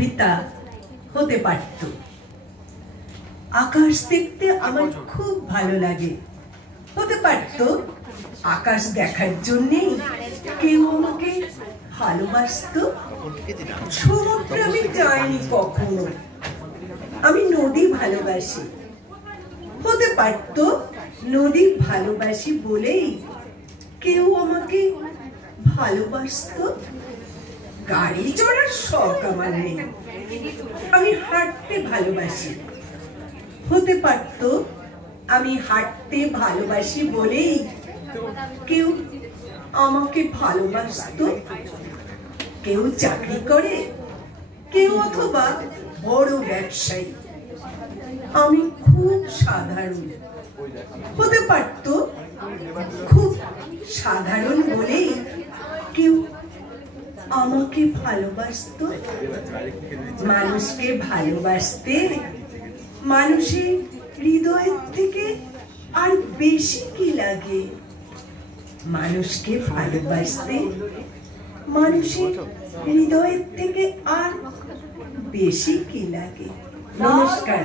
পিতা হতে পারত। আকাশ দেখতে আমার খুব ভালো লাগে। হতে পারত আকাশ দেখার জন্যে কেউ আমাকে ভালোবাসতো। সমুদ্রে আমি যাইনি কখনো, আমি নদী ভালোবাসি। হতে পারত নদী ভালোবাসি বলেই কেউ আমাকে ভালোবাসতো। গাড়ি চড়ার শখ আমার নেই, আমি হাঁটতে ভালোবাসি। হতে পারত আমি হাঁটতে ভালোবাসি বলেই কেউ আমাকে ভালোবাসতো। কেউ চাকরি করে, কেউ অথবা বড় ব্যবসায়ী, আমি খুব সাধারণ। হতে পারত খুব সাধারণ বলেই কেউ আমাকে ভালোবাসতো। মানুষকে ভালোবাসতে মানুষের হৃদয়ের থেকে আর বেশি কি লাগে? মানুষকে ভালোবাসতে মানুষের হৃদয়ের থেকে আর বেশি কি লাগে? নমস্কার।